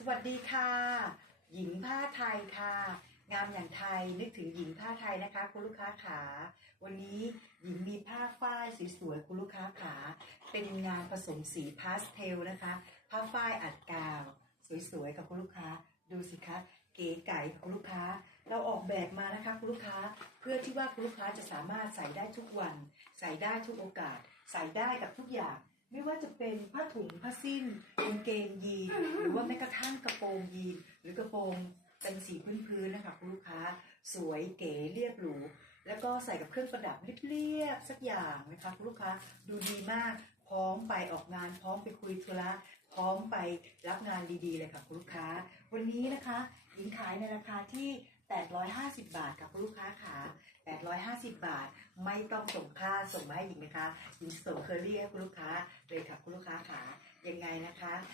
สวัสดีค่ะ หญิงผ้าไทยค่ะ งามอย่างไทยนึกถึงหญิงผ้าไทยนะคะ คุณลูกค้าขาวันนี้หญิงมีผ้าฝ้ายสวยๆคุณลูกค้าขาเป็นงานผสมสีพาสเทลนะคะ ผ้าฝ้ายอัดกาว สวยๆกับคุณลูกค้า ดูสิคะเก๋ไก๋กับคุณลูกค้า เราออกแบบมานะคะคุณลูกค้าเพื่อที่ว่าคุณลูกค้าจะสามารถใส่ได้ทุกวัน ใส่ได้ทุกโอกาส ใส่ได้กับทุกอย่าง ไม่ว่าจะเป็นผ้าถุงผ้าสิ้นกางเกงยี ว่าแม้กระทั่งกระโปรงยีนหรือกระโปรงเป็นสีพื้นๆนะคะคุณลูกค้า สวยเก๋เรียบหรูแล้วก็ใส่กับเครื่องประดับเรียบๆสักอย่างนะคะคุณลูกค้าดูดีมากพร้อมไปออกงาน พร้อมไปคุยธุระพร้อมไปรับงานดีๆเลยค่ะคุณลูกค้า วันนี้นะคะหญิงขายในราคาที่ 850 บาทค่ะคุณลูกค้าค่ะ 850 บาท ไม่ต้องส่งค่าส่งมาให้หญิงนะคะหญิงส่งเคอรี่ให้คุณลูกค้าเลยค่ะคุณลูกค้าค่ะยังไงนะคะ